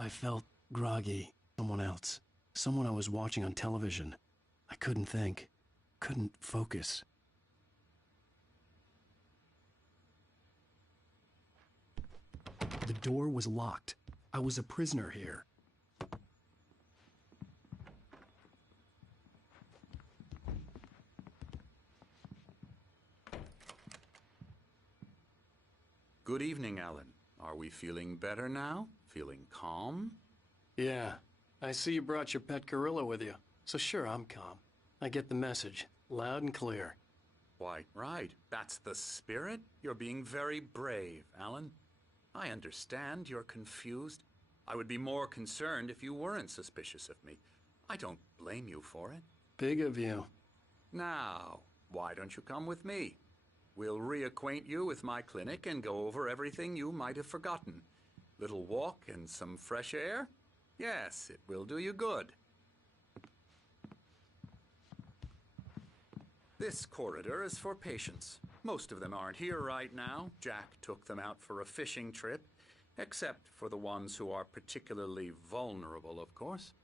I felt groggy. Someone else. Someone I was watching on television. I couldn't think. Couldn't focus. The door was locked. I was a prisoner here. Good evening, Alan. Are we feeling better now? Feeling calm? Yeah. I see you brought your pet gorilla with you. So sure, I'm calm. I get the message. Loud and clear. Quite right. That's the spirit. You're being very brave, Alan. I understand you're confused. I would be more concerned if you weren't suspicious of me. I don't blame you for it. Big of you. Now, why don't you come with me? We'll reacquaint you with my clinic and go over everything you might have forgotten. Little walk and some fresh air? Yes, it will do you good. This corridor is for patients. Most of them aren't here right now. Jack took them out for a fishing trip, except for the ones who are particularly vulnerable, of course.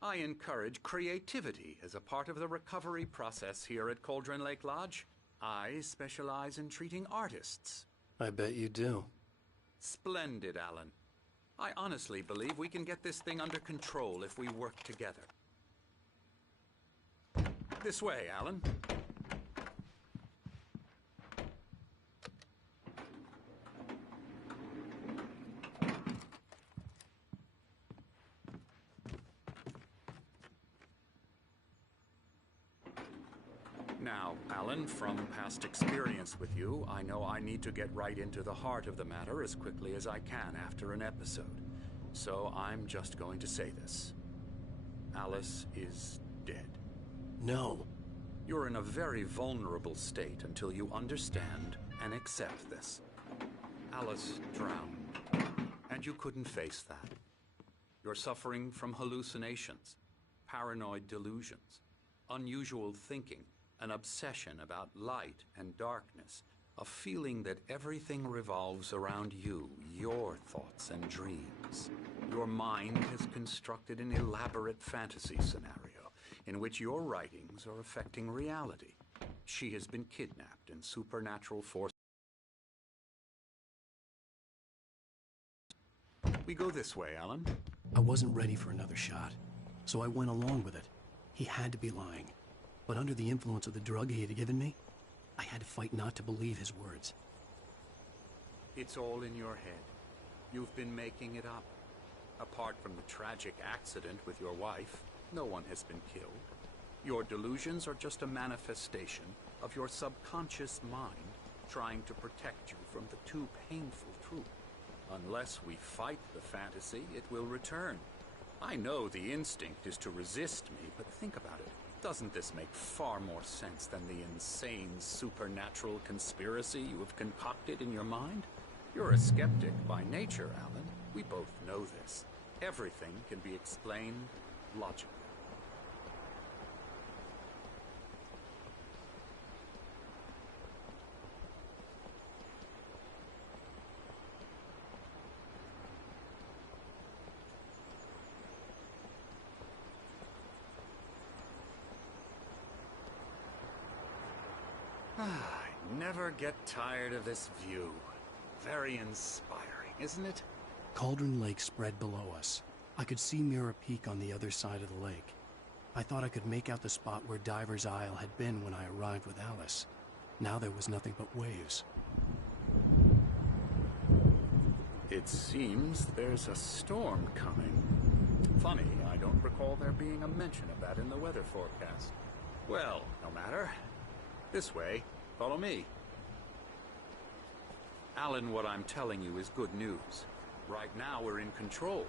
I encourage creativity as a part of the recovery process here at Cauldron Lake Lodge. I specialize in treating artists. I bet you do. Splendid, Alan. I honestly believe we can get this thing under control if we work together. This way, Alan. Now, Alan, from past experience with you, I know I need to get right into the heart of the matter as quickly as I can after an episode. So I'm just going to say this. Alice is dead. No. You're in a very vulnerable state until you understand and accept this. Alice drowned, and you couldn't face that. You're suffering from hallucinations, paranoid delusions, unusual thinking, an obsession about light and darkness, a feeling that everything revolves around you, your thoughts and dreams. Your mind has constructed an elaborate fantasy scenario in which your writings are affecting reality. She has been kidnapped and supernatural forces. We go this way, Alan. I wasn't ready for another shot, so I went along with it. He had to be lying. But under the influence of the drug he had given me, I had to fight not to believe his words. It's all in your head. You've been making it up. Apart from the tragic accident with your wife, no one has been killed. Your delusions are just a manifestation of your subconscious mind trying to protect you from the too painful truth. Unless we fight the fantasy, it will return. I know the instinct is to resist me, but think about it. Doesn't this make far more sense than the insane supernatural conspiracy you have concocted in your mind? You're a skeptic by nature, Alan. We both know this. Everything can be explained logically. I never get tired of this view. Very inspiring, isn't it? Cauldron Lake spread below us. I could see Mirror Peak on the other side of the lake. I thought I could make out the spot where Diver's Isle had been when I arrived with Alice. Now there was nothing but waves. It seems there's a storm coming. Funny, I don't recall there being a mention of that in the weather forecast. Well, no matter. This way. Follow me. Alan, what I'm telling you is good news. Right now we're in control.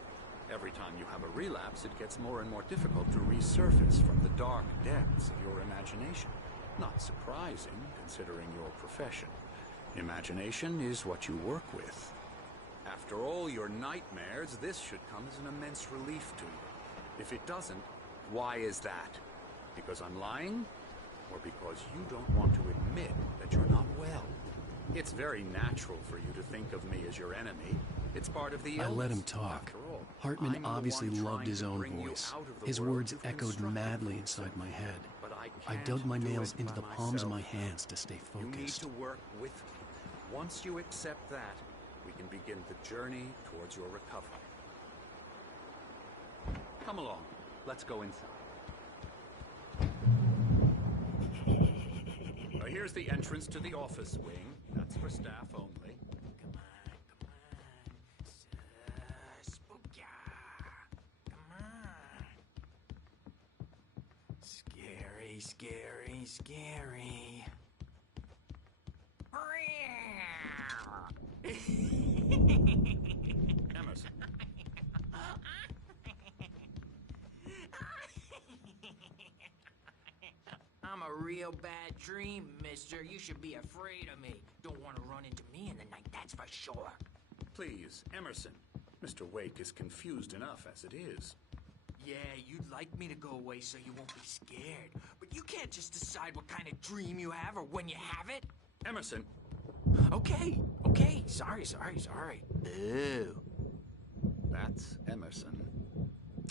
Every time you have a relapse, it gets more and more difficult to resurface from the dark depths of your imagination. Not surprising, considering your profession. Imagination is what you work with. After all your nightmares, this should come as an immense relief to you. If it doesn't, why is that? Because I'm lying? Or because you don't want to admit that you're not well? It's very natural for you to think of me as your enemy. It's part of the illness, I let him talk. after all. Hartman I'm the obviously one loved trying his to own bring you voice. out of the His world words you've echoed constructed madly for inside yourself. my head. But I can't dug my do nails it into by the palms of myself. my hands to stay You need focused. to work with me. Once you accept that, we can begin the journey towards your recovery. Come along. Let's go inside. Here's the entrance to the office wing. That's for staff only. Come on. Spooky. Come on. Scary, scary, scary. Emerson. I'm a real bad dream, mister. You should be afraid of me. Don't want to run into me in the night, that's for sure. Please, Emerson. Mr. Wake is confused enough as it is. Yeah, you'd like me to go away so you won't be scared. But you can't just decide what kind of dream you have or when you have it. Emerson. Okay. Sorry. Ew. That's Emerson.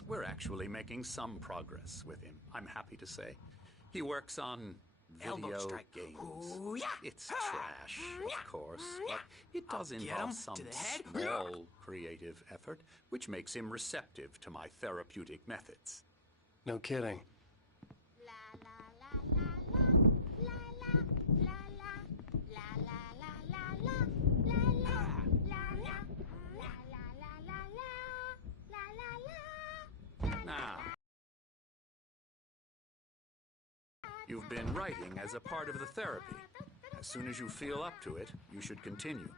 We're actually making some progress with him, I'm happy to say. He works on Elbow video strike. games. Ooh, yeah. It's trash, of course, but it does I'll get involve him some to the head. small creative effort, which makes him receptive to my therapeutic methods. No kidding. Now, you've been writing as a part of the therapy. As soon as you feel up to it, you should continue.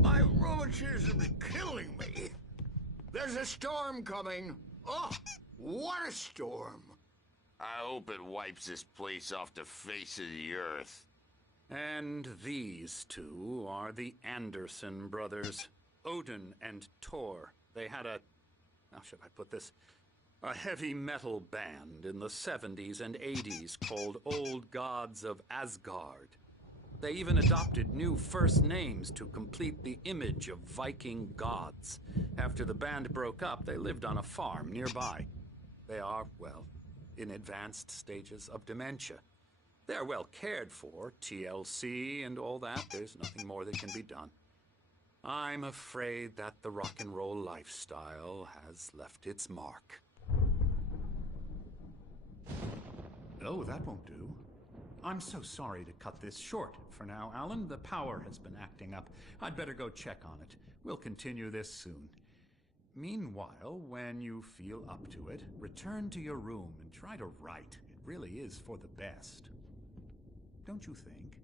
My rheumatism is killing me. There's a storm coming. Oh, what a storm. I hope it wipes this place off the face of the earth. And these two are the Anderson brothers, Odin and Tor. They had how should I put this? A heavy metal band in the 70s and 80s called Old Gods of Asgard. They even adopted new first names to complete the image of Viking gods. After the band broke up, they lived on a farm nearby. They are, well, in advanced stages of dementia. They're well cared for, TLC and all that. There's nothing more that can be done. I'm afraid that the rock and roll lifestyle has left its mark. Oh, that won't do. I'm so sorry to cut this short for now, Alan. The power has been acting up. I'd better go check on it. We'll continue this soon. Meanwhile, when you feel up to it, return to your room and try to write. It really is for the best. Don't you think?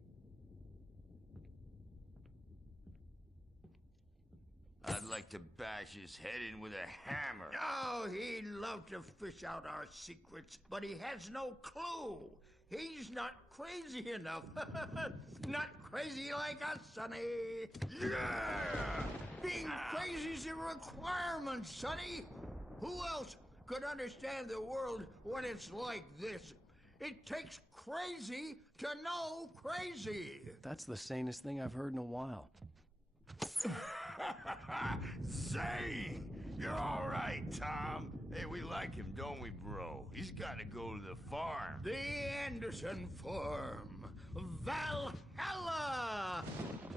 I'd like to bash his head in with a hammer. Oh, he'd love to fish out our secrets, but he has no clue. He's not crazy enough. Not crazy like us, Sonny. Yeah! Being crazy's a requirement, Sonny. Who else could understand the world when it's like this? It takes crazy to know crazy. That's the sanest thing I've heard in a while. Zane! You're all right, Tom. Hey, we like him, don't we, bro? He's got to go to the farm. The Anderson Farm. Valhalla!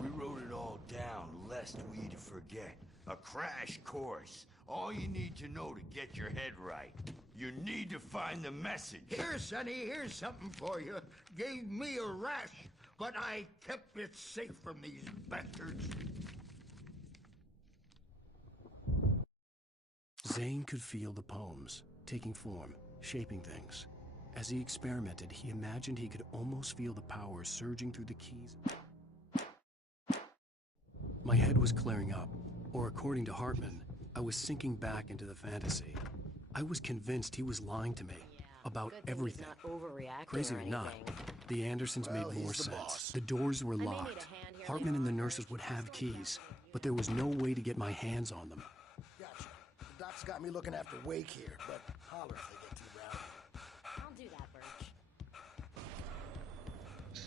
We wrote it all down, lest we forget. A crash course. All you need to know to get your head right. You need to find the message. Here, Sonny, here's something for you. Gave me a rash, but I kept it safe from these bastards. Zane could feel the poems, taking form, shaping things. As he experimented, he imagined he could almost feel the power surging through the keys. My head was clearing up, or according to Hartman, I was sinking back into the fantasy. I was convinced he was lying to me about everything. Crazy or not, the Andersons made more sense. The doors were locked. Hartman and the nurses would have keys, but there was no way to get my hands on them. Gotcha. The doc's got me looking after Wake here, but holler if they get to the ground. I'll do that, Birch.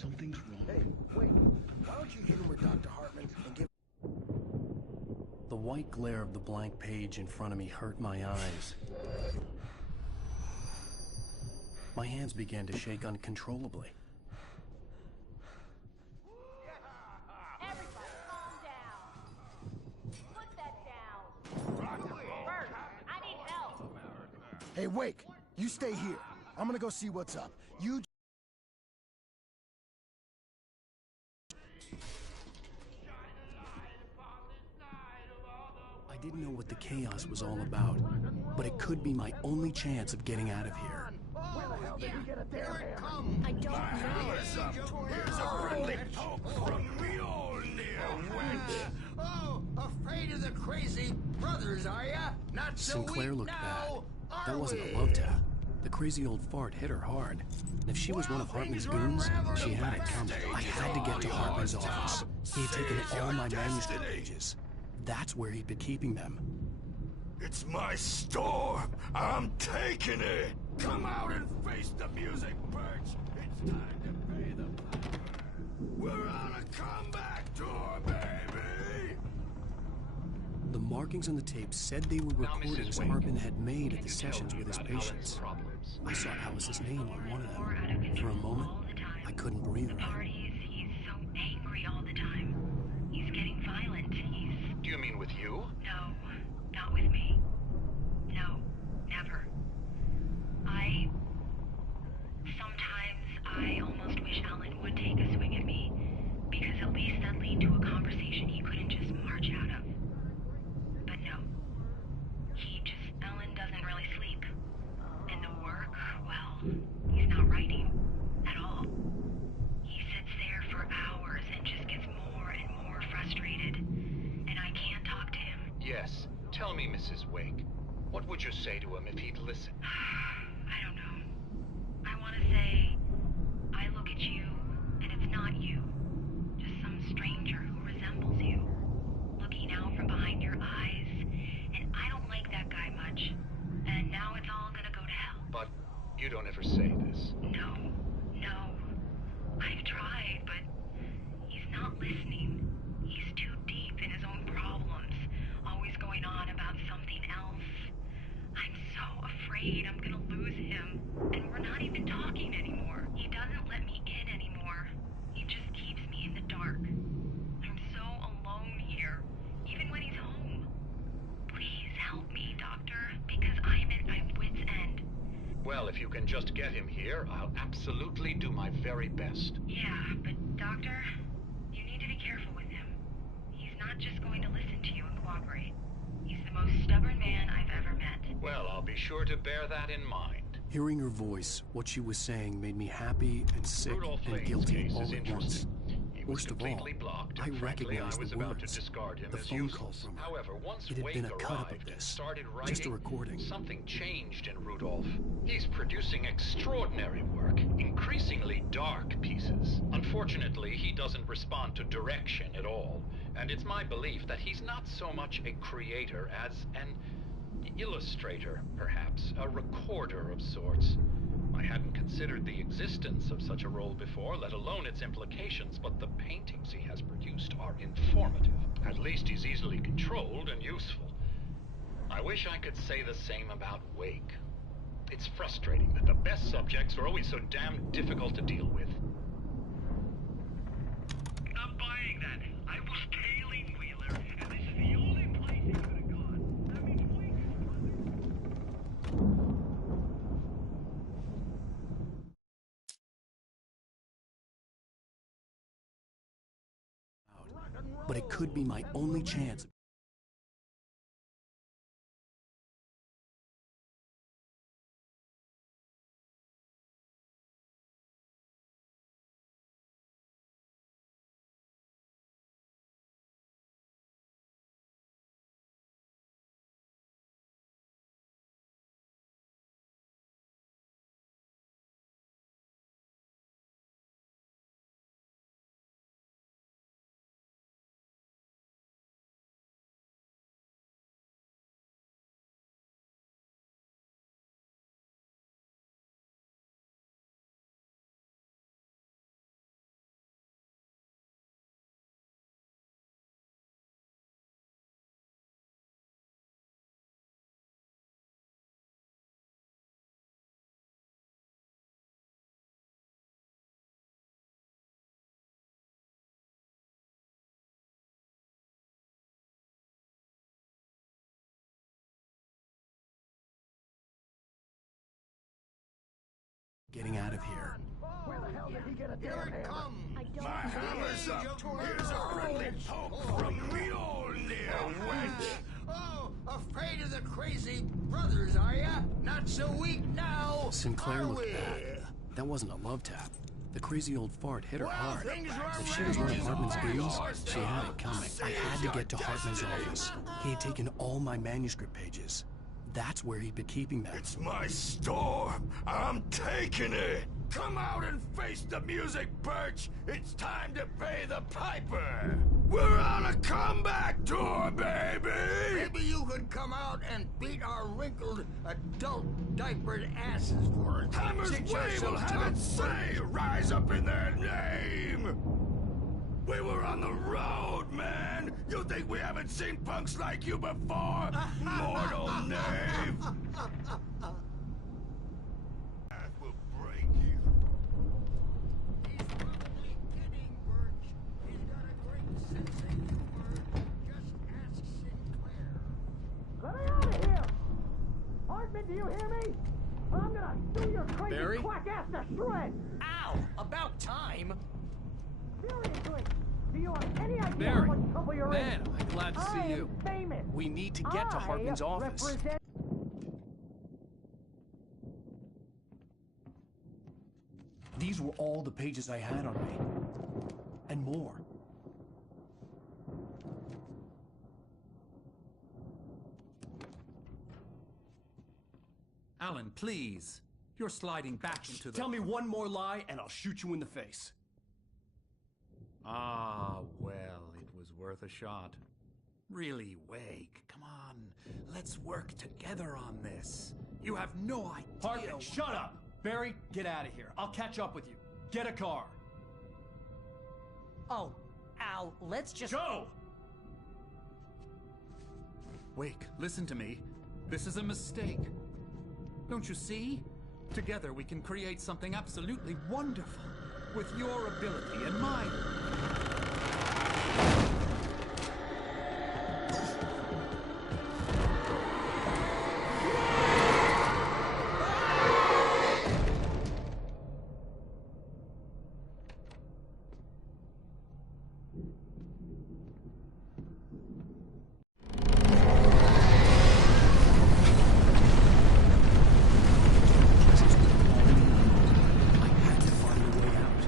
Something's wrong. Hey, wait. Why don't you humor Dr. Hartman and give... The white glare of the blank page in front of me hurt my eyes. My hands began to shake uncontrollably. Everybody, calm down. Put that down. Bert, I need help. Hey, Wake, you stay here. I'm gonna go see what's up. You... I didn't know what the chaos was all about, but it could be my only chance of getting out of here. Where the hell did he get a damn hammer? I don't know. Here's a friendly poke from Mjolnir, wench. Oh, afraid of the crazy brothers, are ya? Not so Sinclair weak looked now, bad. That are wasn't we? a love tap. The crazy old fart hit her hard. And if she was one of Hartman's goons, she had it coming. I had to get to Hartman's office. He had taken all my manuscript pages. That's where he'd been keeping them. It's my store. I'm taking it. Come out and face the music, Birch. It's time to pay the piper. We're on a comeback tour, baby. The markings on the tape said they were recordings Hartman had made at the sessions with his patients. I saw Alice's name on one of them. For a moment, I couldn't breathe right. Parties, he's so angry all the time. He's getting violent. Do you mean with you? No, not with me. No, never. Sometimes I almost wish Alan would take a swing at me, because at least that'd lead to a conversation he couldn't just march out of. But no. Alan doesn't really sleep. And the work, well, he's not writing at all. He sits there for hours and just gets more and more frustrated. And I can't talk to him. Yes. Tell me, Mrs. Wake. What would you say to him if he'd listen? I don't know. I want to say, I look at you, and it's not you. Just some stranger who resembles you. Looking out from behind your eyes, and I don't like that guy much. And now it's all gonna go to hell. But you don't ever say this. No. I've tried, but he's not listening. He's too deep in his own problems, always going on about something else. I'm so afraid I'm gonna lose him, and we're not even talking anymore. He doesn't let me in anymore. He just keeps me in the dark. I'm so alone here, even when he's home. Please help me, Doctor, because I'm at my wit's end. Well, if you can just get him here, I'll absolutely do my very best. Yeah, but Doctor, you need to be careful with him. He's not just going to listen to you and cooperate. He's the most stubborn man I've ever met. Well, I'll be sure to bear that in mind. Hearing her voice, what she was saying made me happy and sick Rudolph and Lane's guilty case all is at once. He was Worst of all, completely blocked, I and frankly, recognized I was the about to words, discard him the as phone useless. call from her. However, once It had Wake been a cut-up of arrived and this, started writing, just a recording. something changed in Rudolph. He's producing extraordinary work, increasingly dark pieces. Unfortunately, he doesn't respond to direction at all, and it's my belief that he's not so much a creator as an illustrator, perhaps, a recorder of sorts. I hadn't considered the existence of such a role before, let alone its implications, but the paintings he has produced are informative. At least he's easily controlled and useful. I wish I could say the same about Wake. It's frustrating that the best subjects are always so damn difficult to deal with. Not buying that. I was tailing Wheeler, and this is the only place he could have gone. That means Wake But it could be my only chance getting out of here. Where the hell did he get a Here damn it hammer? comes! I don't My hammer's up! Here's a friendly poke from Mjolnir, wench! Oh, afraid of the crazy brothers, are ya? Not so weak now, Sinclair are looked we? bad. That wasn't a love tap. The crazy old fart hit her Well, hard. things were If she was one of arranged. Hartman's goons, she had it coming. I had to get to Hartman's office. He had taken all my manuscript pages. That's where he'd been keeping them. It's my store. I'm taking it. Come out and face the music, Birch. It's time to pay the piper. We're on a comeback tour, baby. Maybe you could come out and beat our wrinkled, adult, diapered asses for us. Hammer's Since you're Way so will have tough. it say, rise up in their name. We were on the road, man. You think we haven't seen punks like you before? Mortal knave. That will break you. He's probably kidding, Birch. He's got a great sense of humor. Just ask Sinclair. Let me out of here! Hartman, do you hear me? I'm gonna sue your crazy Barry? quack ass to shreds! Ow! About time! Seriously! Do you have any idea Barry, how much trouble you're man, in? I'm glad to I see am you. famous! We need to get to Hartman's I office. represent... These were all the pages I had on me. And more. Alan, please. You're sliding back into the... Tell me one more lie and I'll shoot you in the face. Ah, well, it was worth a shot. Really, Wake, come on. Let's work together on this. You have no idea... Hartman, shut up! Barry, get out of here. I'll catch up with you. Get a car. Oh, Al, let's just... Go! Wake, listen to me. This is a mistake. Don't you see? Together we can create something absolutely wonderful. With your ability and mine. I had to find a way out.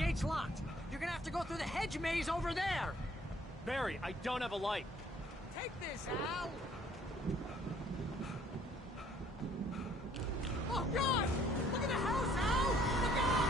gate's locked. You're gonna have to go through the hedge maze over there. Barry, I don't have a light. Take this, Al. Oh, God! Look at the house, Al! Look out!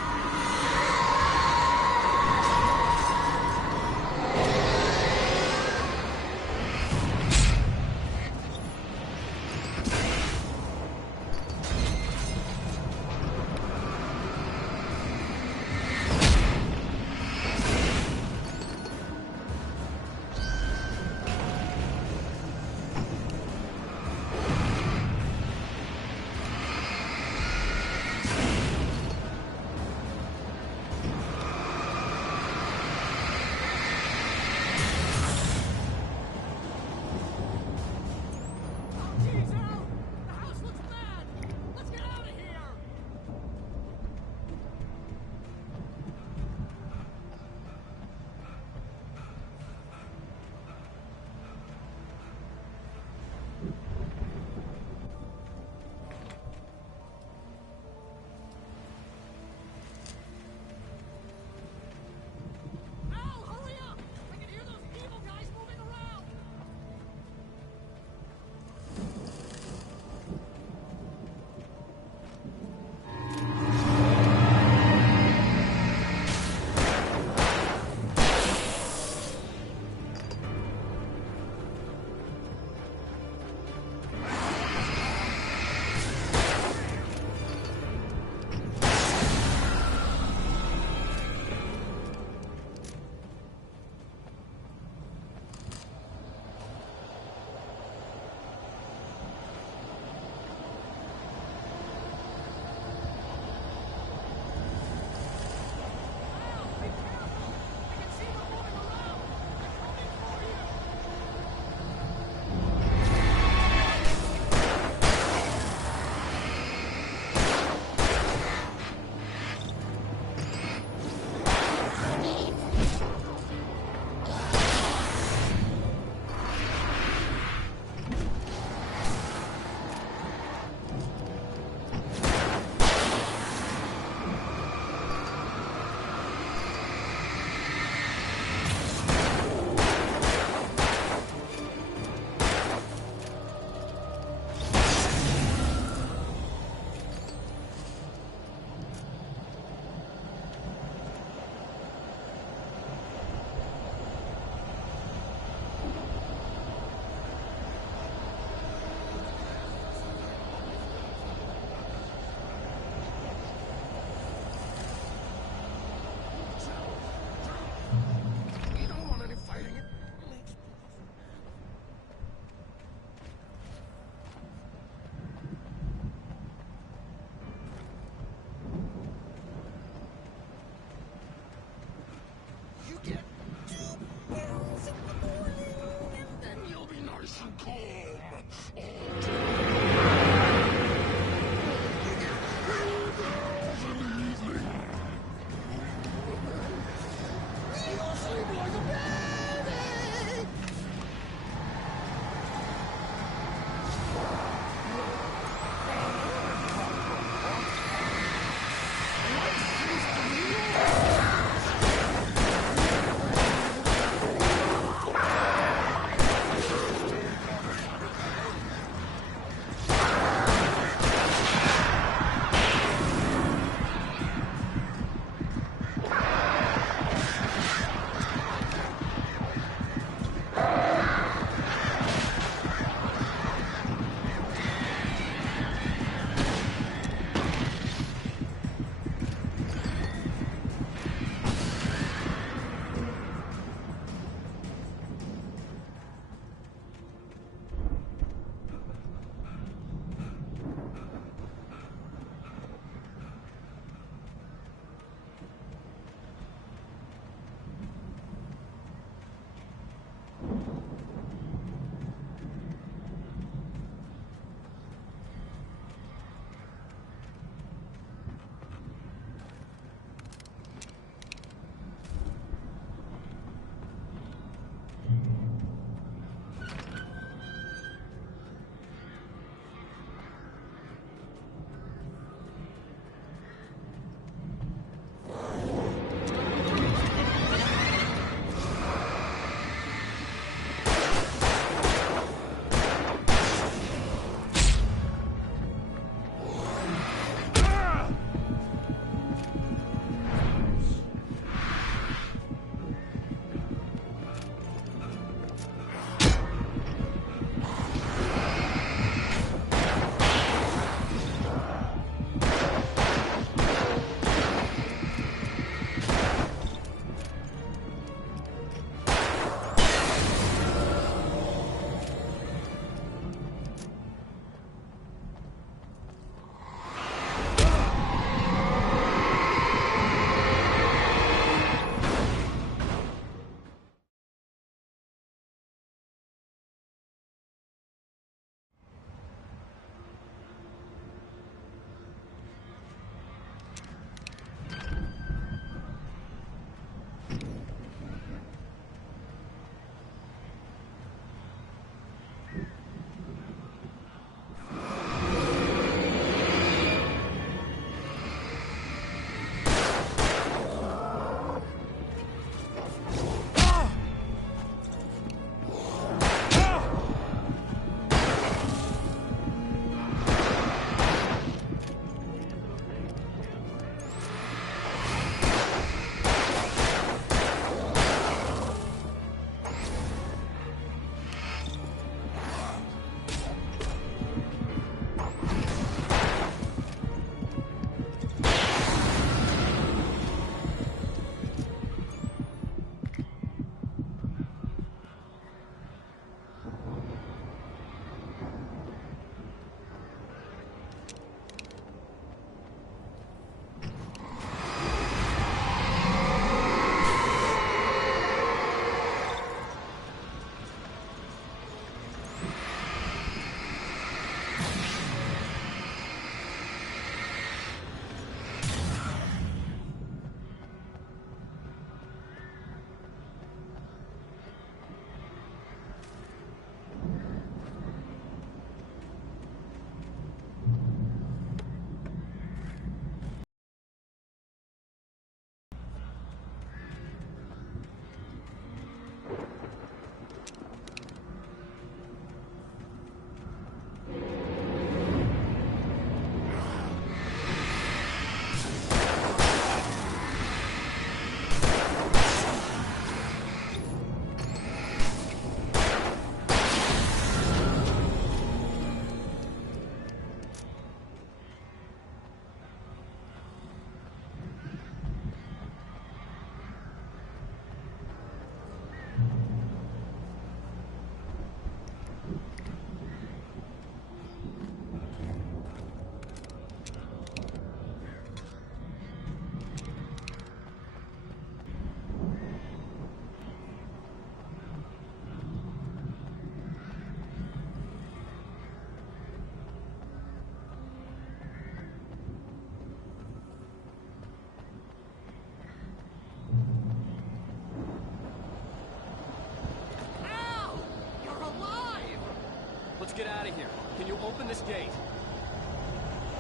get out of here. Can you open this gate?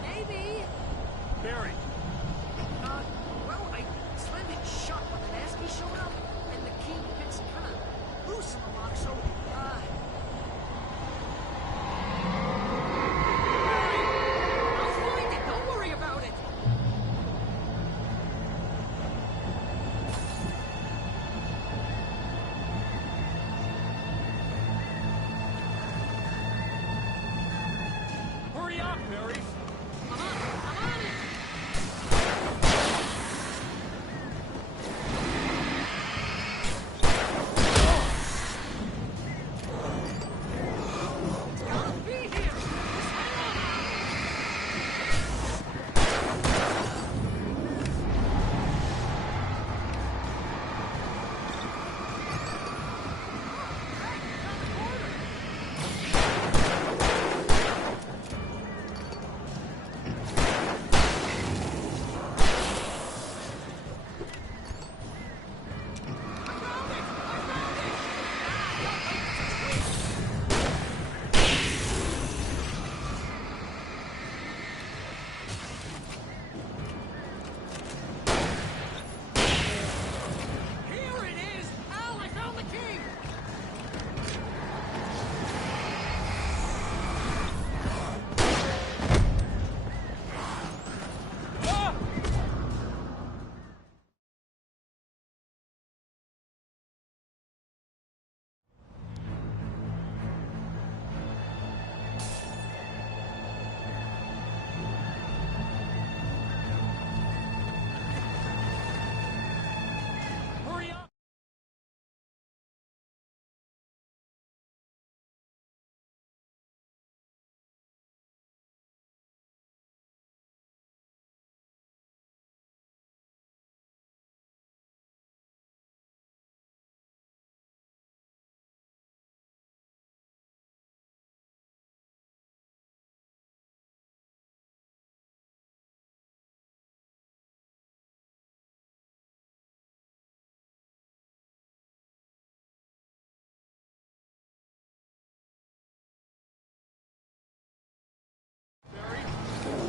Maybe. Barry! Well, I slammed it shut when the Nasty showed up, and the key fits kind of loose in the lock, so, I'll find it. Don't worry about it. Hurry up, Barry! I'm on it. It's gotta be here. Just hang on. Here it is! Al, I found the key! Ah! Hurry up! Barry?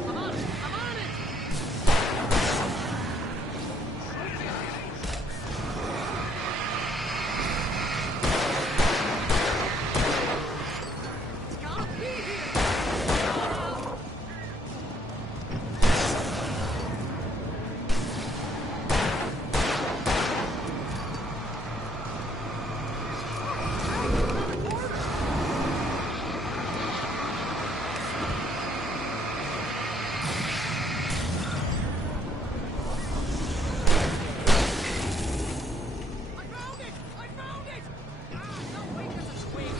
I'm on it! I'm on it! It's gotta be here! I found it! I found it! No, wait, there's a twig.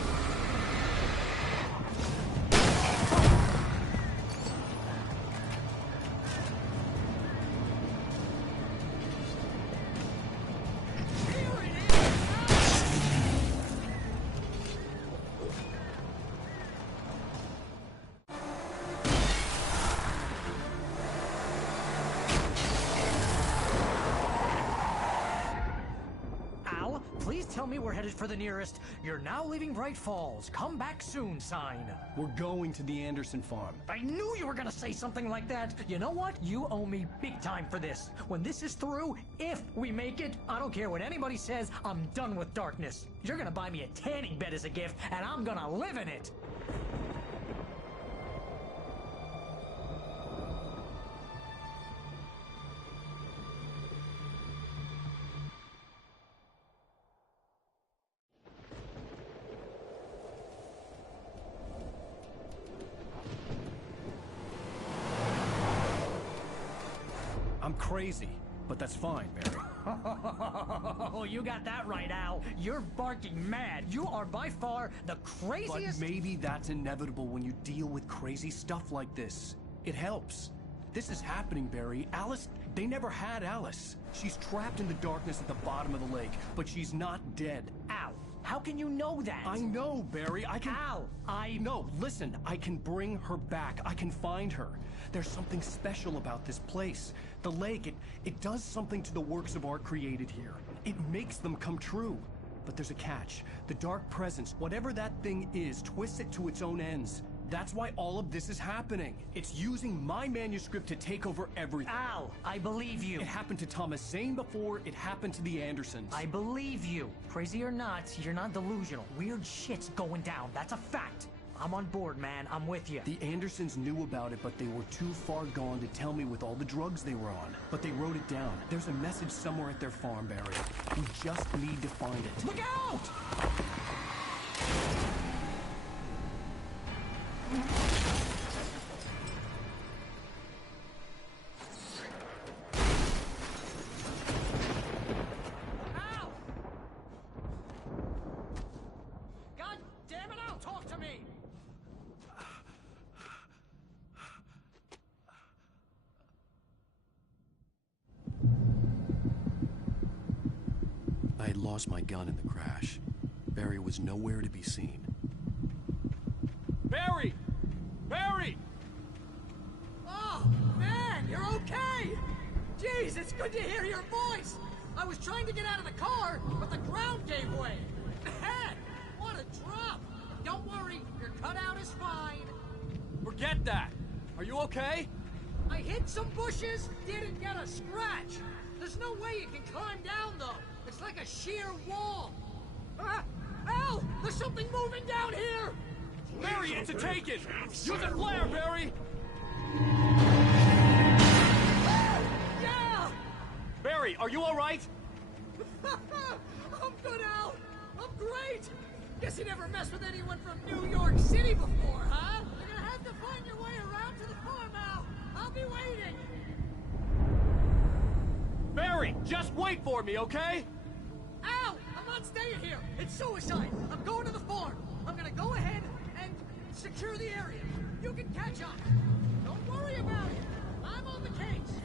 Here it is! Al, please tell me we're headed for the nearest "You're now leaving Bright Falls. Come back soon" sign. We're going to the Anderson farm. I knew you were gonna say something like that. You know what? You owe me big time for this. When this is through, if we make it, I don't care what anybody says, I'm done with darkness. You're gonna buy me a tanning bed as a gift, and I'm gonna live in it. I'm crazy, but that's fine, Barry. Oh, you got that right, Al. You're barking mad. You are by far the craziest. But maybe that's inevitable when you deal with crazy stuff like this. It helps. This is happening, Barry. Alice, they never had Alice. She's trapped in the darkness at the bottom of the lake, but she's not dead. Al, how can you know that? I know, Barry. I can... Al, No, listen. I can bring her back. I can find her. There's something special about this place. The lake, it does something to the works of art created here. It makes them come true. But there's a catch. The Dark Presence, whatever that thing is, twists it to its own ends. That's why all of this is happening. It's using my manuscript to take over everything. Al, I believe you. It happened to Thomas Zane before it happened to the Andersons. I believe you. Crazy or not, you're not delusional. Weird shit's going down. That's a fact. I'm on board, man. I'm with you. The Andersons knew about it, but they were too far gone to tell me with all the drugs they were on. But they wrote it down. There's a message somewhere at their farm, Barry. We just need to find it. Look out! God damn it, Al, talk to me! I had lost my gun in the crash. Barry was nowhere to be seen. Barry! Barry! Oh, man, you're okay! Jeez, it's good to hear your voice! I was trying to get out of the car, but the ground gave way. Man, what a drop! Don't worry, your cutout is fine. Forget that! Are you okay? I hit some bushes, didn't get a scratch. There's no way you can climb down, though. It's like a sheer wall. Al, there's something moving down here! Barry, it's a taken! Use a flare, Barry! Yeah! Barry, are you alright? I'm good, Al. I'm great. Guess you never messed with anyone from New York City before, huh? You're gonna have to find your way around to the farm, Al. I'll be waiting. Barry, just wait for me, okay? Al, I'm not staying here. It's suicide. I'm going to the farm. I'm gonna go ahead and secure the area. You can catch up. Don't worry about it. I'm on the case.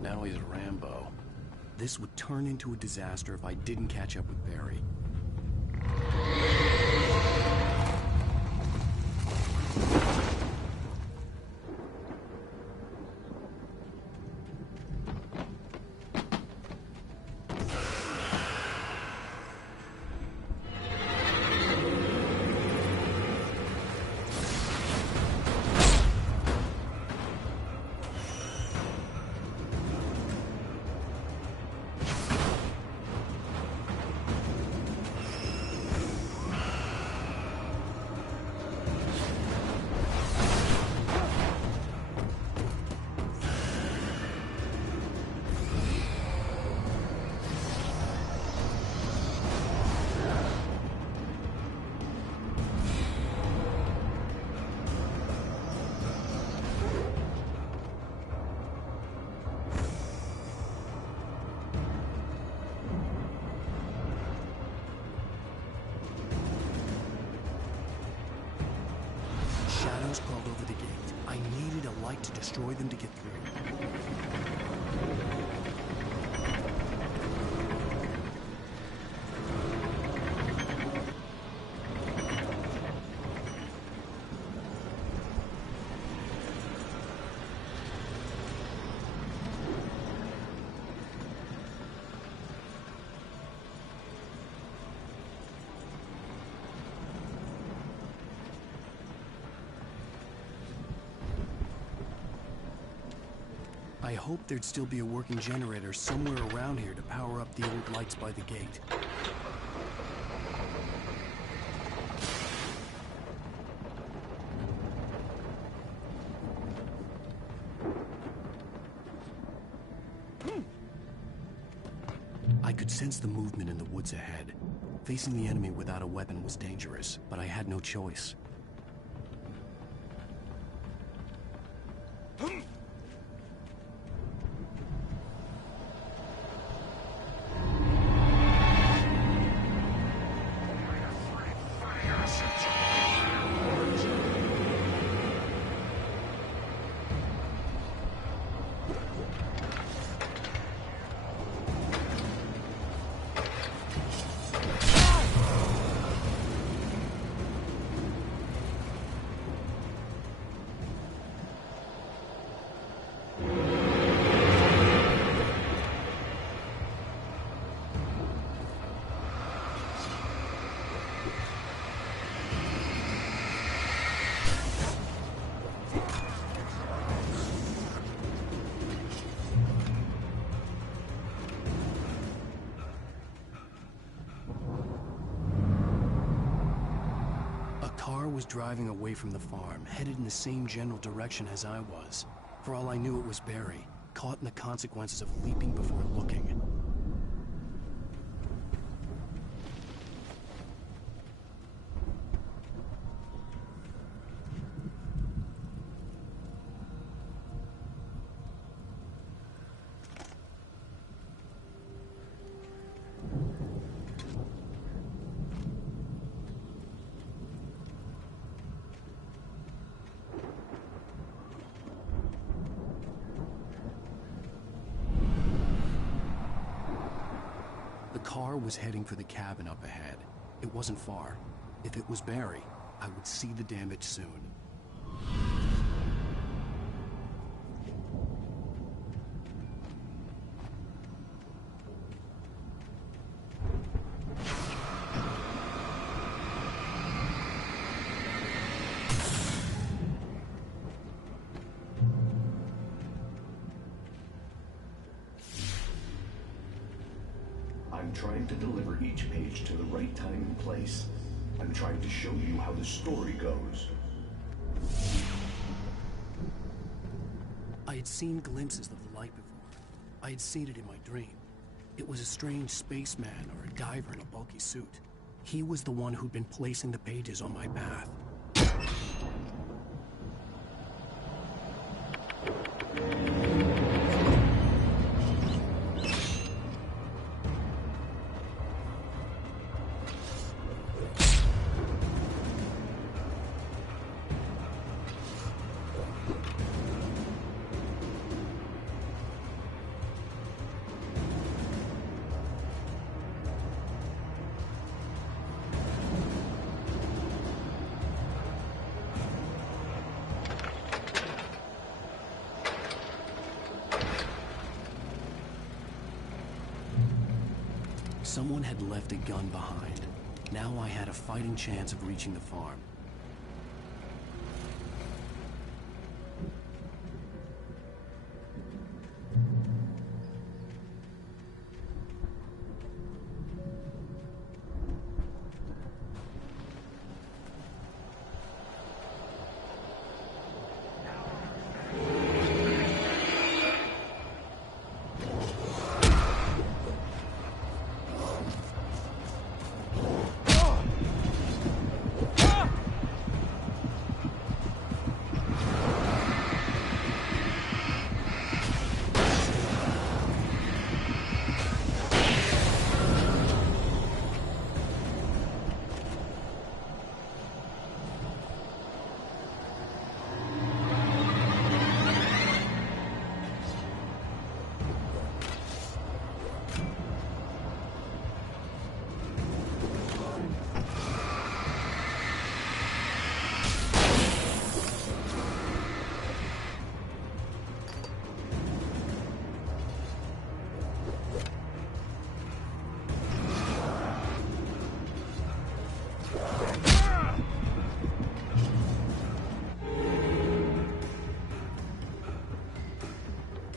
Now he's Rambo. This would turn into a disaster if I didn't catch up with Barry. Shadows crawled over the gate. I needed a light to destroy them to get through. I hoped there'd still be a working generator somewhere around here to power up the old lights by the gate. I could sense the movement in the woods ahead. Facing the enemy without a weapon was dangerous, but I had no choice. A car was driving away from the farm, headed in the same general direction as I was. For all I knew, it was Barry, caught in the consequences of leaping before looking. The car was heading for the cabin up ahead. It wasn't far. If it was Barry, I would see the damage soon. I'm trying to deliver each page to the right time and place. I'm trying to show you how the story goes. I had seen glimpses of the light before. I had seen it in my dream. It was a strange spaceman or a diver in a bulky suit. He was the one who'd been placing the pages on my path. Someone had left a gun behind. Now I had a fighting chance of reaching the farm.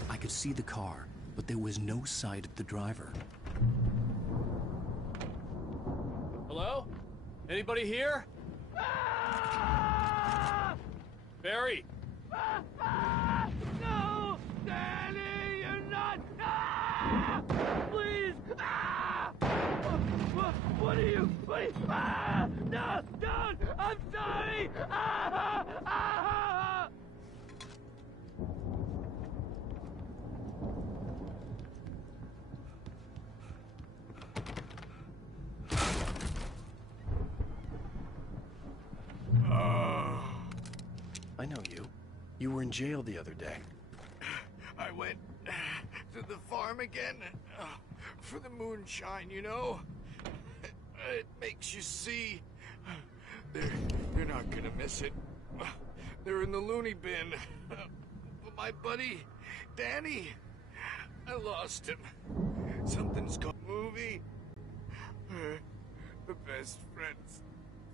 I could see the car, but there was no sight of the driver. Hello? Anybody here? Barry! No! Danny, you're not! Please! What are you? No! Don't! I'm sorry! I know you. You were in jail the other day. I went to the farm again for the moonshine, you know? It makes you see. They're not gonna miss it. They're in the loony bin. But my buddy, Danny, I lost him. Something's called movie. The best friend's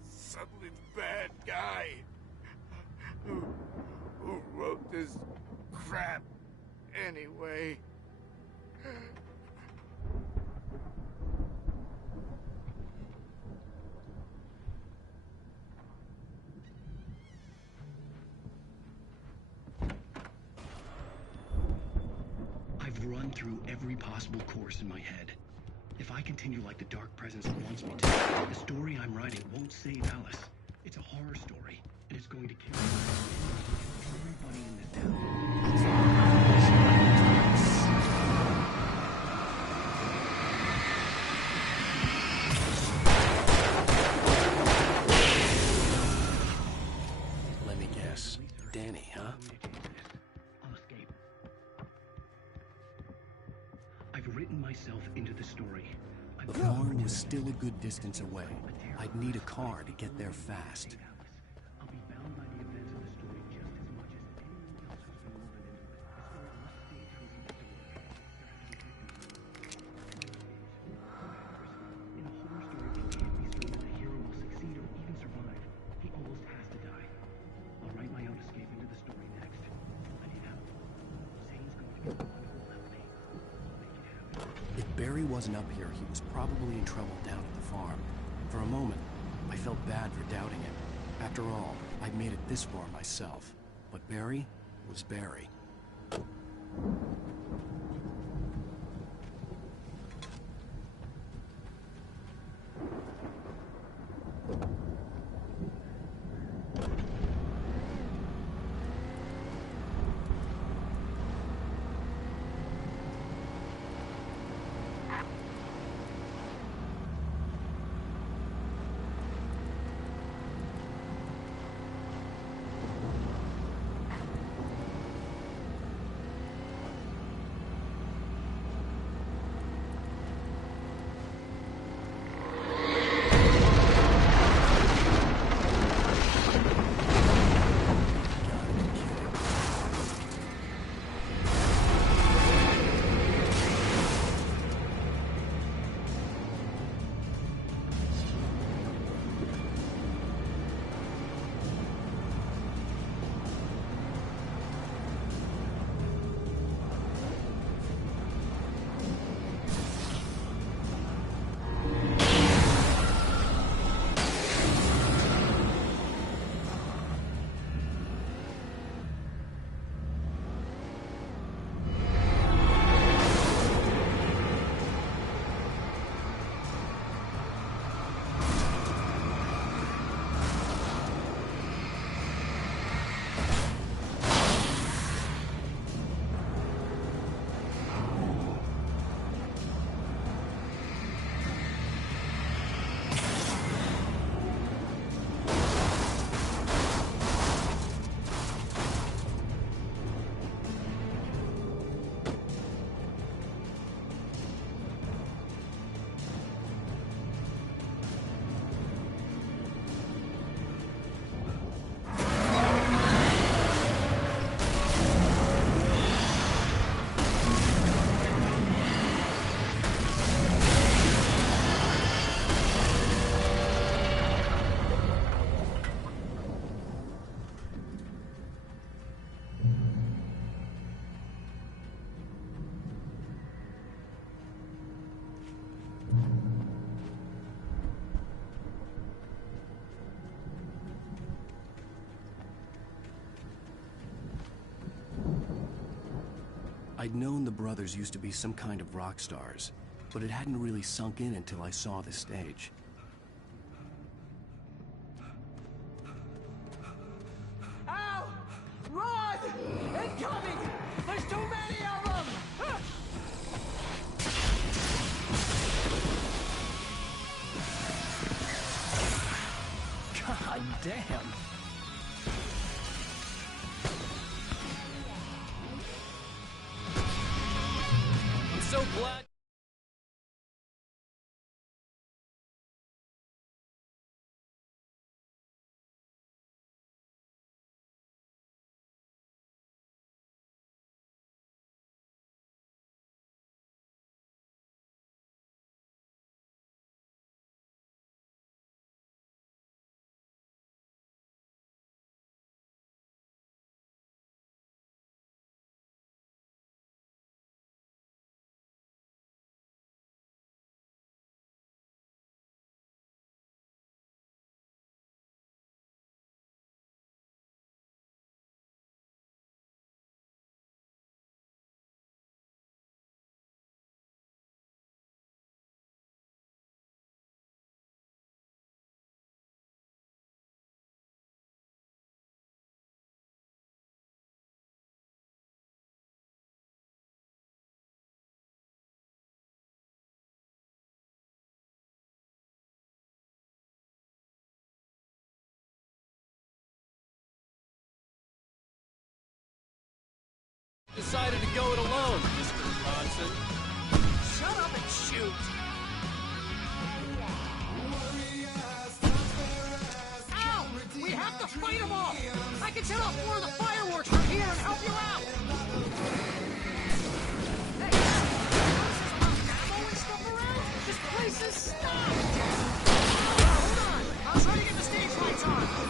suddenly the bad guy. Who wrote this crap anyway? I've run through every possible course in my head. If I continue like the Dark Presence wants me to, the story I'm writing won't save Alice. It's a horror story, and it's going to kill everybody in this town. Let me guess. Danny, huh? I'll escape. I've written myself into the story. The farm was still a good distance away. I'd need a car to get there fast. I'll be bound by the events of the story just as much as anyone else who's been woven into it. The story must stay true to the story. There have to be victims. In a horror story, you can't be certain that the hero will succeed or even survive. He almost has to die. I'll write my own escape into the story next. I need help. Zane's going to be the one who will help me. I'll make it happen. If Barry wasn't up here, he was probably in trouble down at the farm. For a moment, I felt bad for doubting him. After all, I'd made it this far myself. But Barry was Barry. I'd known the brothers used to be some kind of rock stars, but it hadn't really sunk in until I saw the stage. Al! Run! Incoming! There's too many of them! God damn! I'm so glad. decided to go it alone, Mr. Bronson. Shut up and shoot! Ow! We have to fight them off! I can set off more of the fireworks from here and help you out! Hey, ammo and stuff around? This place is stopped! Hold on! I'll try to get the stage lights on!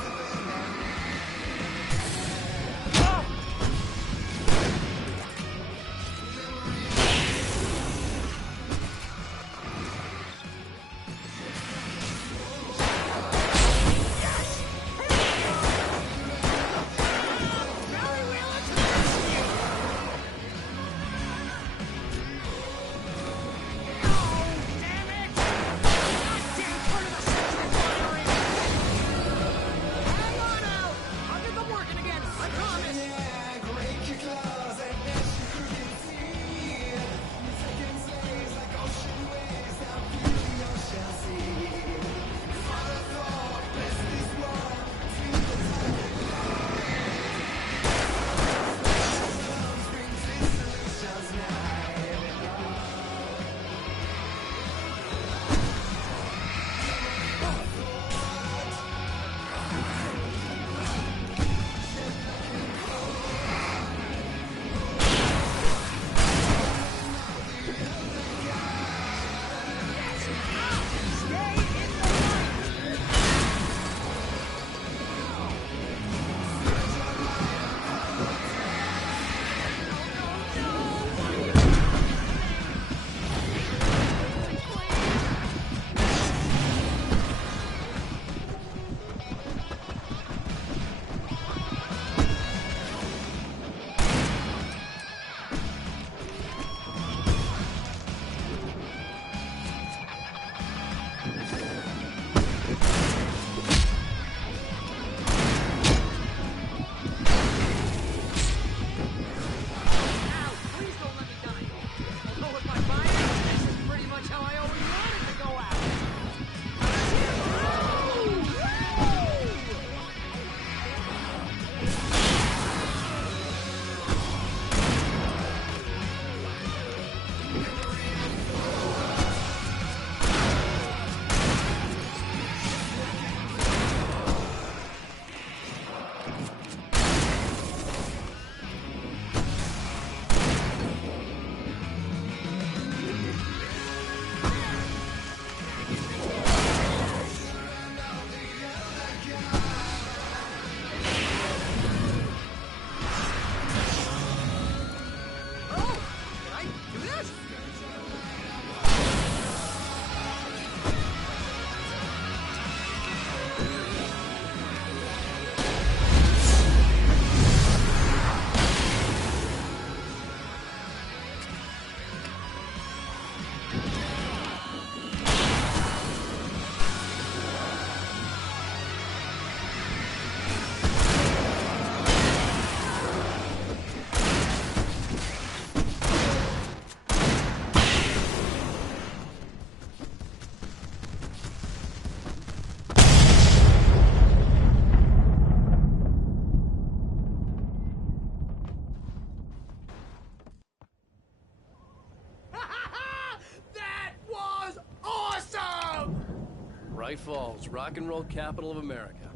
Bright Falls, rock and roll capital of America.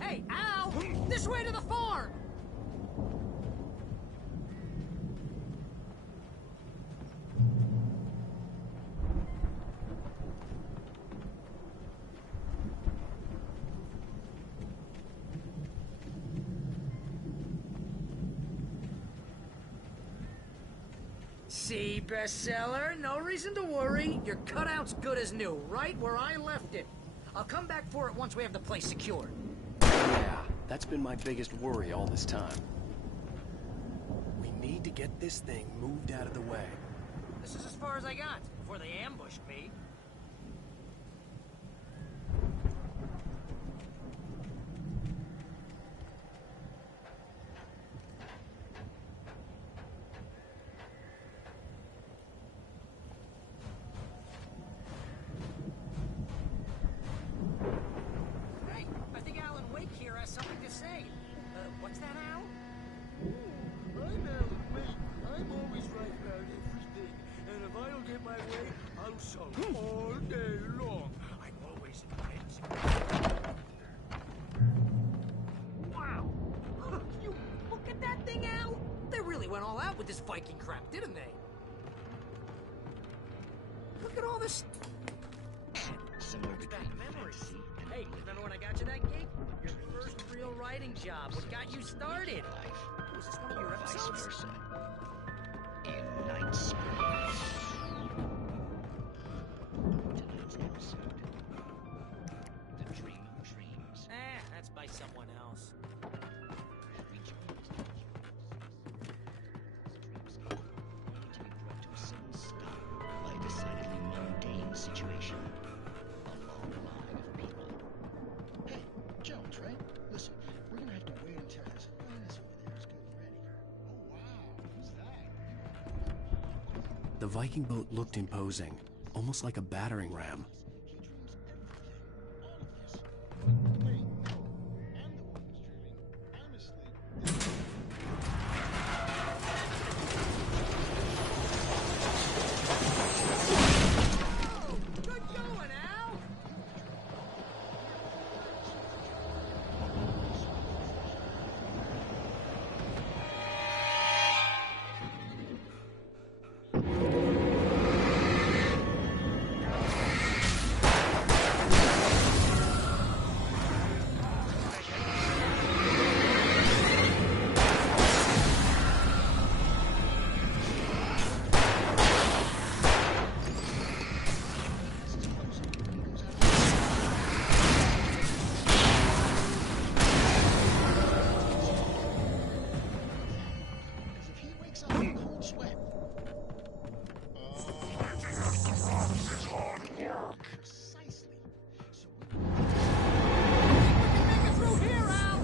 Hey, Al! This way to the farm! See, bestseller? No reason to worry. Your cutout's good as new, right where I left it. I'll come back for it once we have the place secured. Yeah, that's been my biggest worry all this time. We need to get this thing moved out of the way. This is as far as I got, before they ambushed me. Viking crap, didn't they? Look at all this... Somewhere It's between back memories. fantasy and Hey, remember when I got you that gig? Your first real writing job. What got you started? Was this one of your vice episodes? versa. In Night Springs. Tonight's episode. The Dream of Dreams. That's by someone else. Rejoin us to dreamscape, only to be brought to a sudden stop by a decidedly mundane situation. A long line of people. Hey, Jones, right? Listen, we're gonna have to wait until this glass over there is good and ready. Oh, wow. Who's that? The Viking boat looked imposing, almost like a battering ram. He dreams everything. All of this. Wait, no. I'm the one who's dreaming. I'm asleep. Good going, Al! Because if he wakes up in a cold sweat. Precisely. So we Make it through here, Al!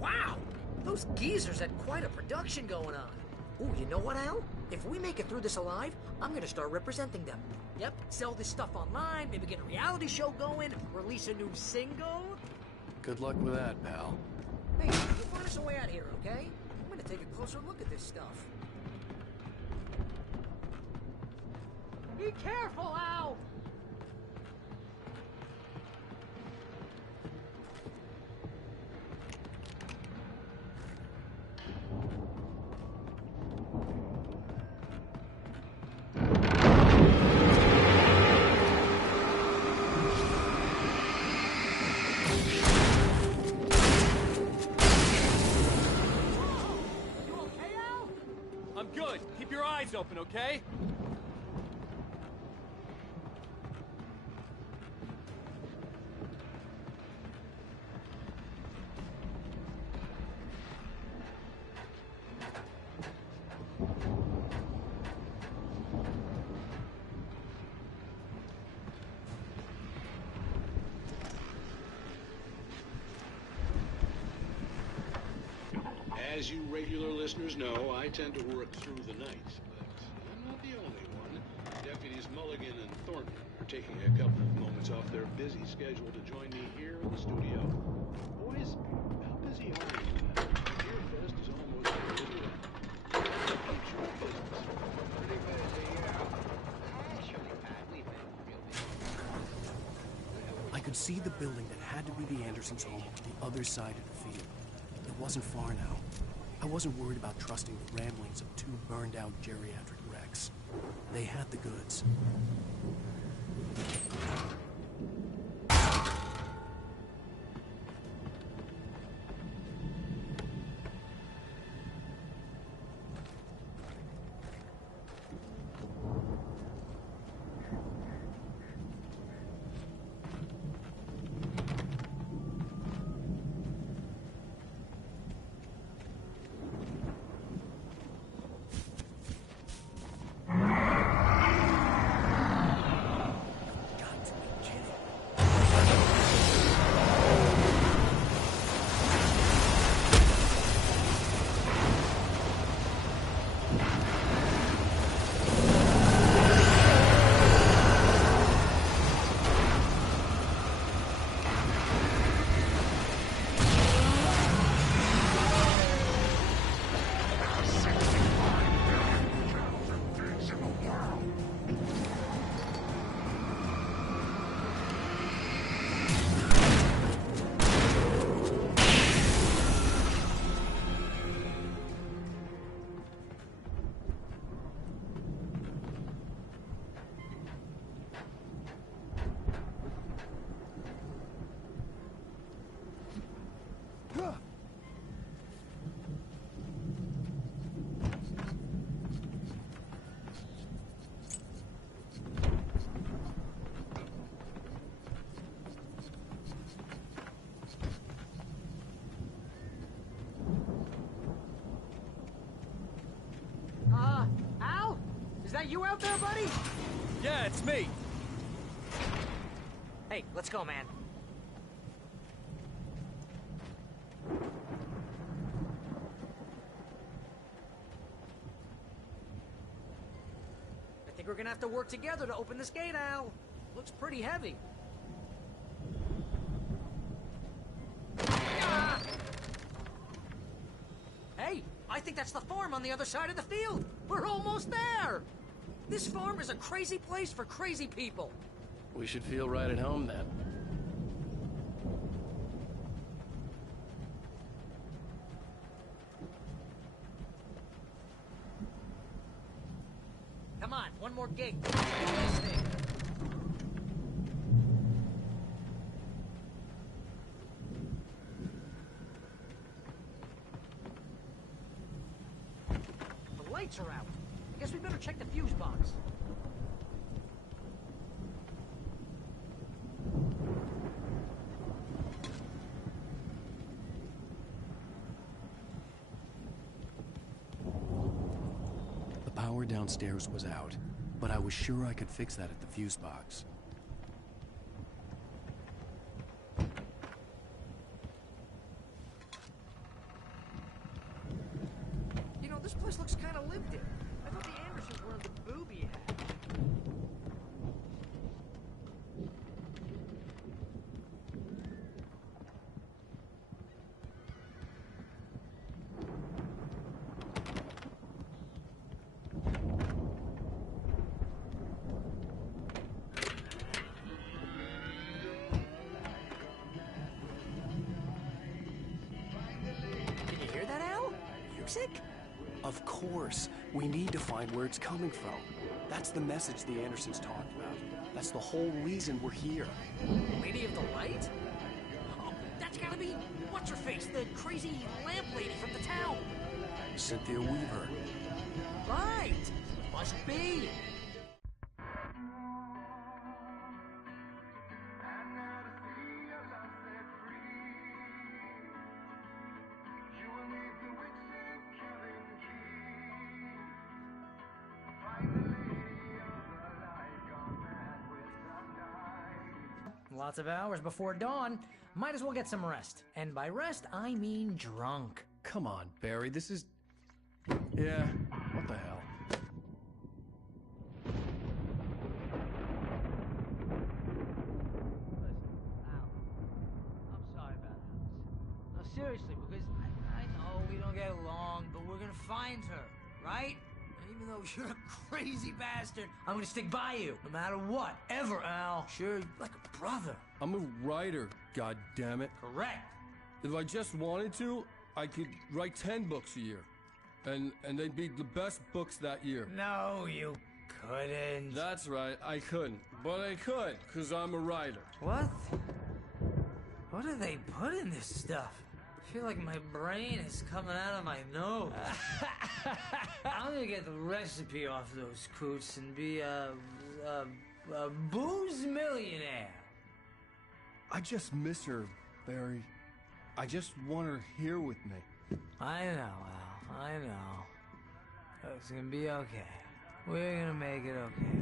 Wow! Those geezers had quite a production going on. Ooh, you know what, Al? If we make it through this alive, I'm gonna start representing them. Yep, sell this stuff online, maybe get a reality show going, release a new single. Good luck with that, pal. Hey, you find us a way out here, okay? I'm gonna take a closer look at this stuff. Be careful, Al! You okay, Al? I'm good. Keep your eyes open, okay? As you regular listeners know, I tend to work through the night, but I'm not the only one. Deputies Mulligan and Thornton are taking a couple of moments off their busy schedule to join me here in the studio. Boys, how busy are you tonight? Your fest is almost completed. Keep your business. Pretty busy, yeah. Actually, Pat, we've been real busy. I could see the building that had to be the Andersons' home on the other side of the field. It wasn't far now. I wasn't worried about trusting the ramblings of two burned-out geriatric wrecks. They had the goods. Al? Is that you out there, buddy? Yeah, it's me. Hey, let's go, man. I think we're gonna have to work together to open this gate, Al. Looks pretty heavy. Ah! Hey, I think that's the farm on the other side of the field. We're almost there. This farm is a crazy place for crazy people. We should feel right at home then. Come on, one more gate. Let's do this thing. The lights are out. I guess we better check the fuse box. The power downstairs was out, but I was sure I could fix that at the fuse box. You know, this place looks kind of lived in. I thought the Andersons were in the booby hat. Can you hear that, Al? Music? Of course. We need to find where it's coming from. That's the message the Andersons talked about. That's the whole reason we're here. Lady of the Light? Oh, that's gotta be what's-her-face, the crazy lamp lady from the town. Cynthia Weaver. Right. Must be. Lots of hours before dawn. Might as well get some rest. And by rest, I mean drunk. Come on, Barry, this is... Yeah, what the hell? I'm sorry about Alice. No, seriously, because I know we don't get along, but we're gonna find her, right? And even though you're a crazy bastard, I'm gonna stick by you, no matter what, ever, Al. Sure, like a brother. I'm a writer, goddammit. Correct. If I just wanted to, I could write 10 books a year. And they'd be the best books that year. No, you couldn't. That's right, I couldn't. But I could, because I'm a writer. What? What do they put in this stuff? I feel like my brain is coming out of my nose. I'm gonna get the recipe off those coots and be a booze millionaire. I just miss her, Barry. I just want her here with me. I know, Al. I know. It's gonna be okay. We're gonna make it okay.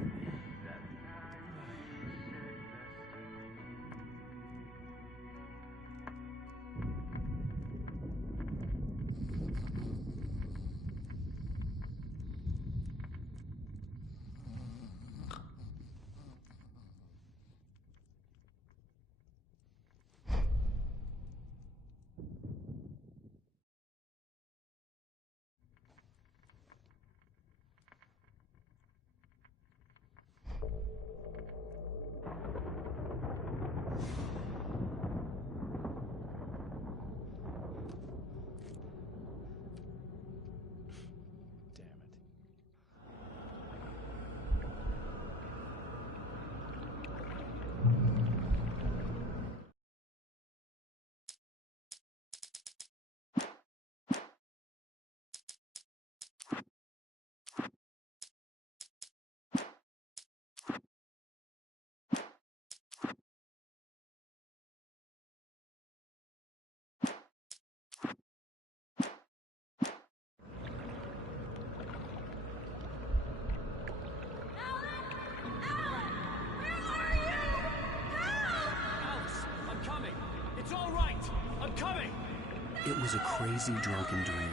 It was a crazy, drunken dream,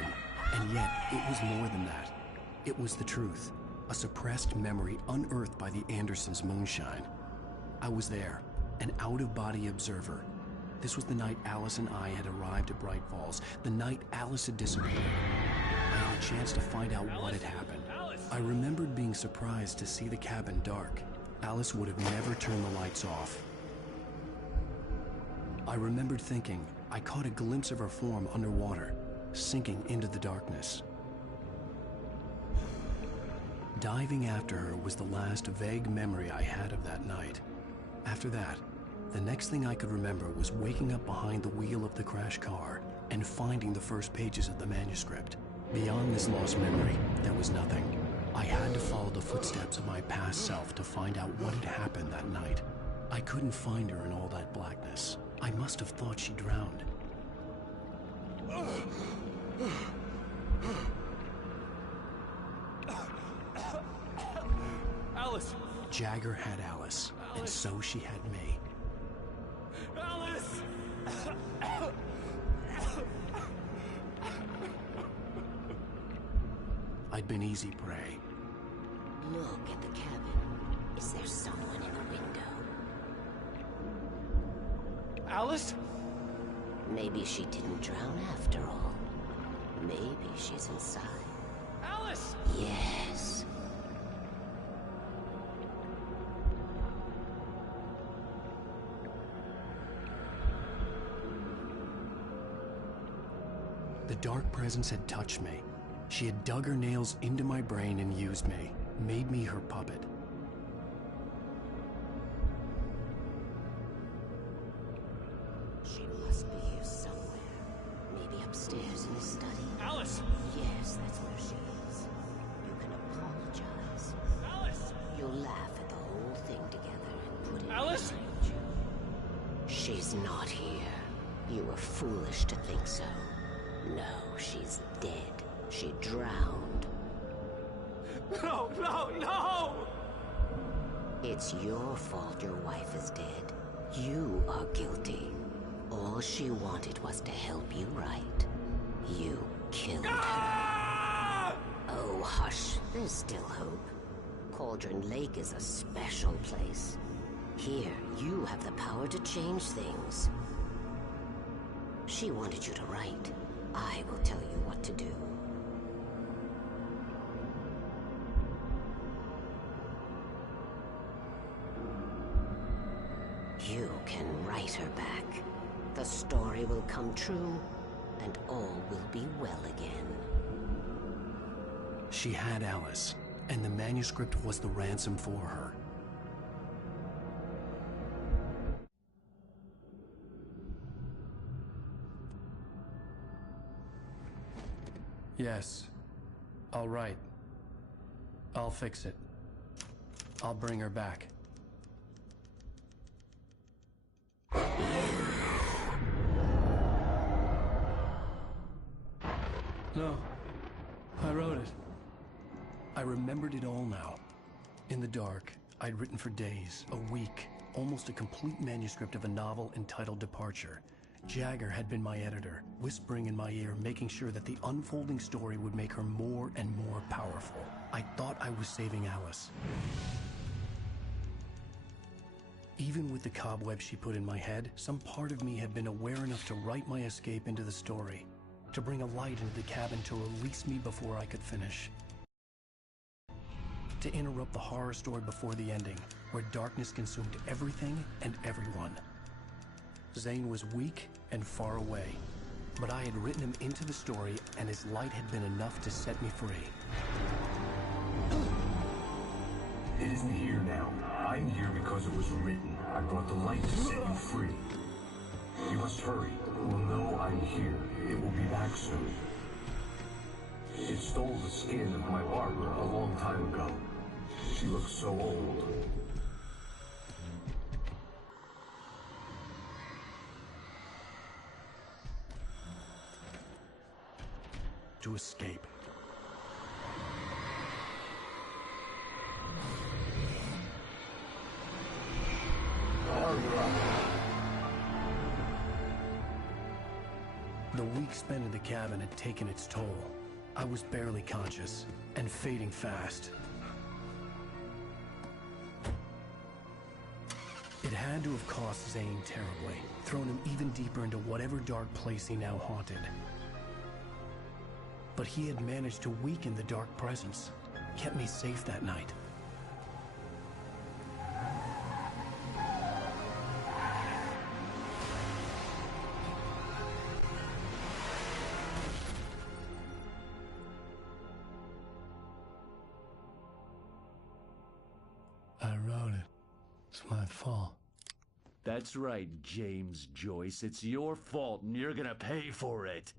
and yet it was more than that. It was the truth, a suppressed memory unearthed by the Andersons' moonshine. I was there, an out-of-body observer. This was the night Alice and I had arrived at Bright Falls, the night Alice had disappeared. I had a chance to find out what had happened. I remembered being surprised to see the cabin dark. Alice would have never turned the lights off. I remembered thinking, I caught a glimpse of her form underwater, sinking into the darkness. Diving after her was the last vague memory I had of that night. After that, the next thing I could remember was waking up behind the wheel of the crash car and finding the first pages of the manuscript. Beyond this lost memory, there was nothing. I had to follow the footsteps of my past self to find out what had happened that night. I couldn't find her in all that blackness. I must have thought she drowned. Alice! Jagger had Alice, and so she had me. Alice! I'd been easy prey. Look at the cabin. Is there someone in the window? Alice? Maybe she didn't drown after all. Maybe she's inside. Alice! Yes. The dark presence had touched me. She had dug her nails into my brain and used me, made me her puppet. She must be here somewhere. Maybe upstairs in the study. Alice! Yes, that's where she is. You can apologize. Alice! You'll laugh at the whole thing together and put it Alice! behind you. She's not here. You were foolish to think so. No, she's dead. She drowned. No, no, no! It's your fault your wife is dead. You are guilty. All she wanted was to help you right. You killed her. Oh, hush. There's still hope. Cauldron Lake is a special place. Here, you have the power to change things. She wanted you to write. I will tell you what to do. You can write her back. The story will come true, and all will be well again. She had Alice, And the manuscript was the ransom for her. Yes. All right. I'll fix it. I'll bring her back. No. I wrote it. I remembered it all now. In the dark, I'd written for days, a week, almost a complete manuscript of a novel entitled Departure. Jagger had been my editor, whispering in my ear, making sure that the unfolding story would make her more and more powerful. I thought I was saving Alice. Even with the cobweb she put in my head, some part of me had been aware enough to write my escape into the story, to bring a light into the cabin to release me before I could finish. To interrupt the horror story before the ending, where darkness consumed everything and everyone. Zane was weak and far away, but I had written him into the story, and his light had been enough to set me free. It isn't here now. I'm here because it was written. I brought the light to set you free. You must hurry. It will know I'm here. It will be back soon. It stole the skin of my Barbara a long time ago. She looks so old. To escape. The week spent in the cabin had taken its toll. I was barely conscious, and fading fast. It had to have cost Zane terribly, thrown him even deeper into whatever dark place he now haunted. But he had managed to weaken the dark presence, kept me safe that night. I wrote it. It's my fault. That's right, James Joyce. It's your fault, and you're gonna pay for it.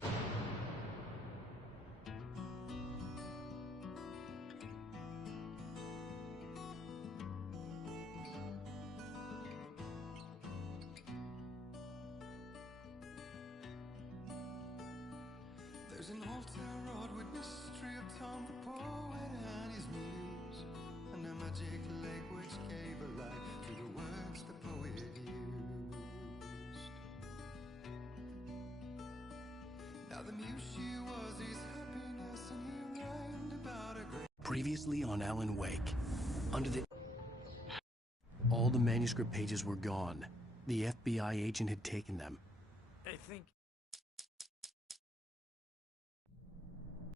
There's an old town road with mystery of Tom the poet and his muse, and a magic lake which gave a life to the words the poet used. Now the muse she was his happiness, and he rhymed about a great... Previously on Alan Wake, under the... All the manuscript pages were gone. The FBI agent had taken them. I think